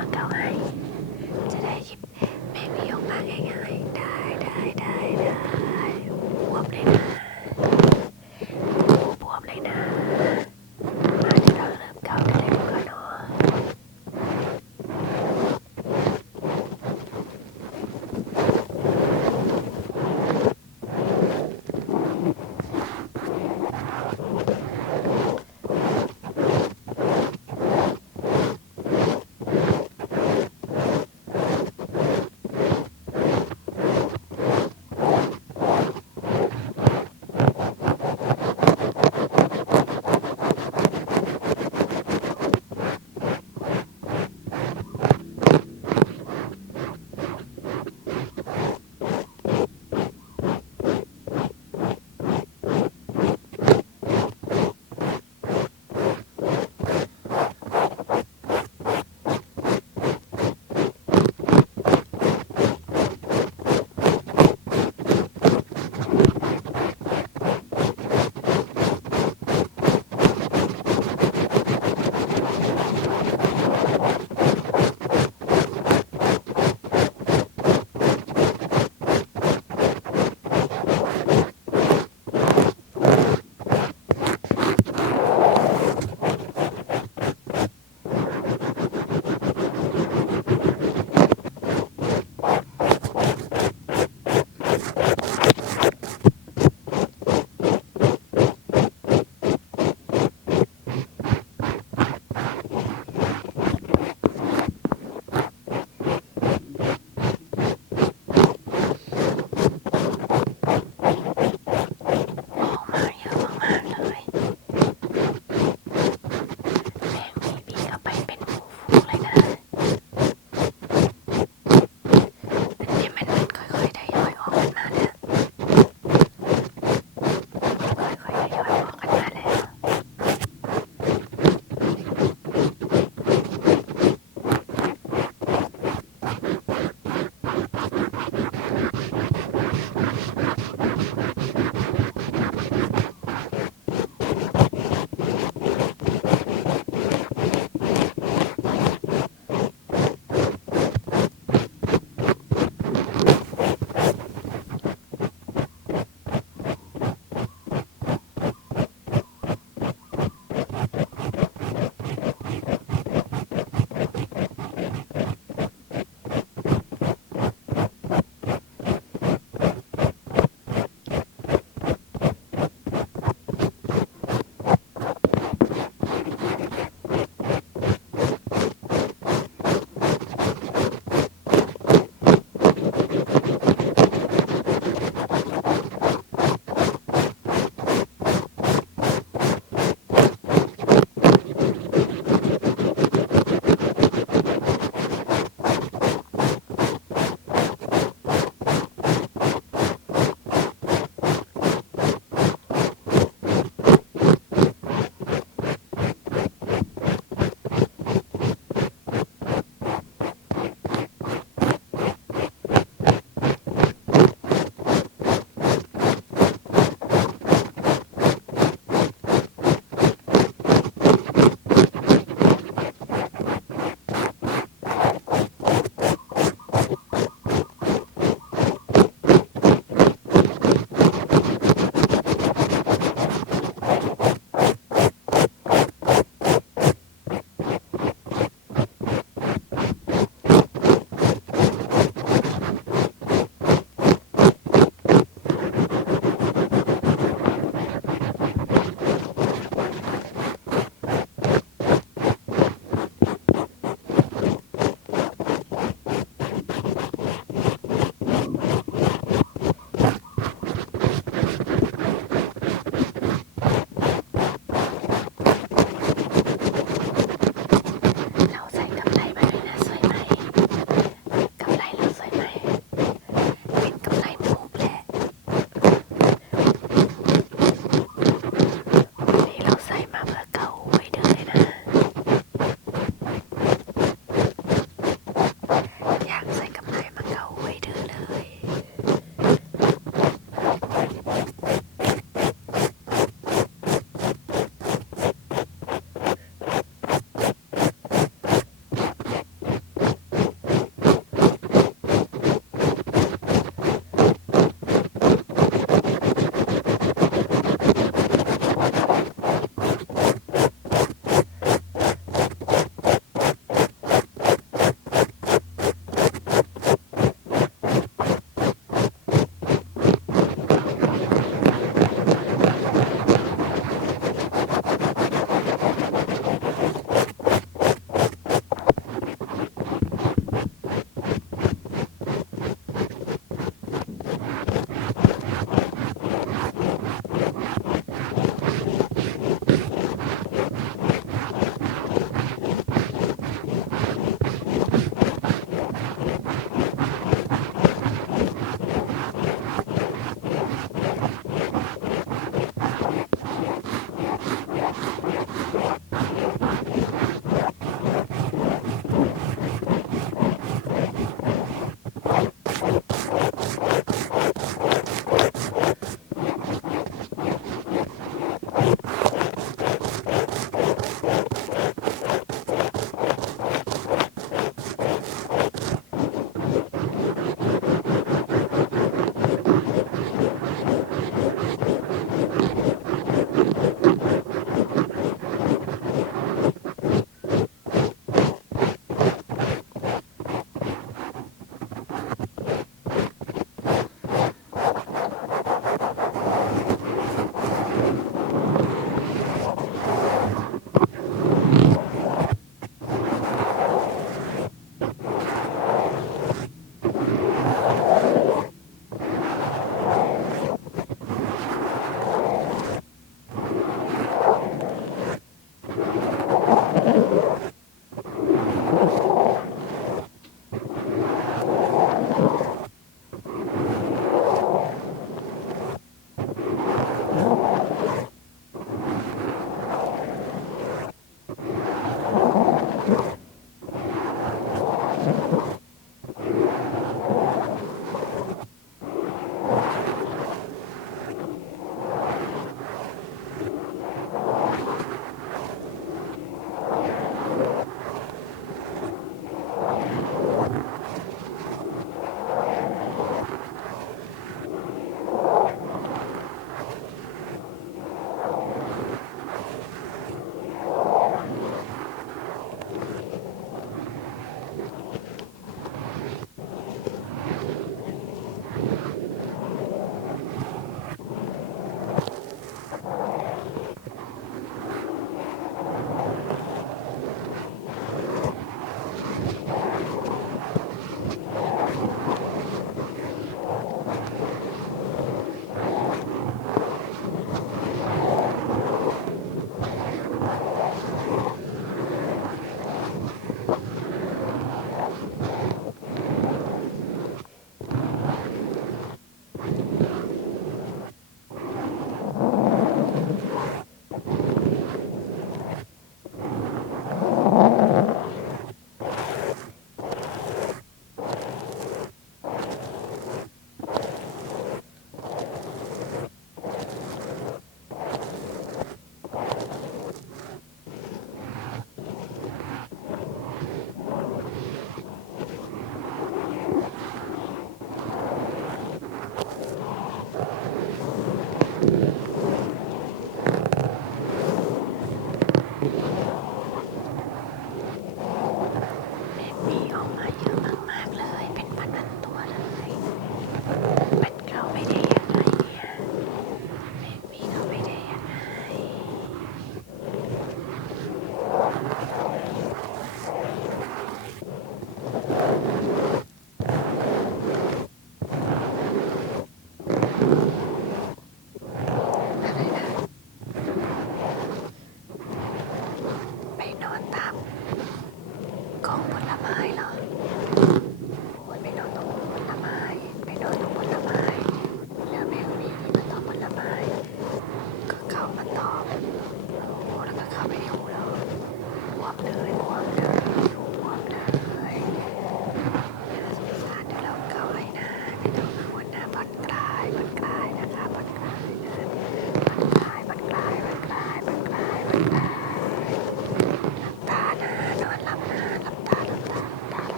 until then.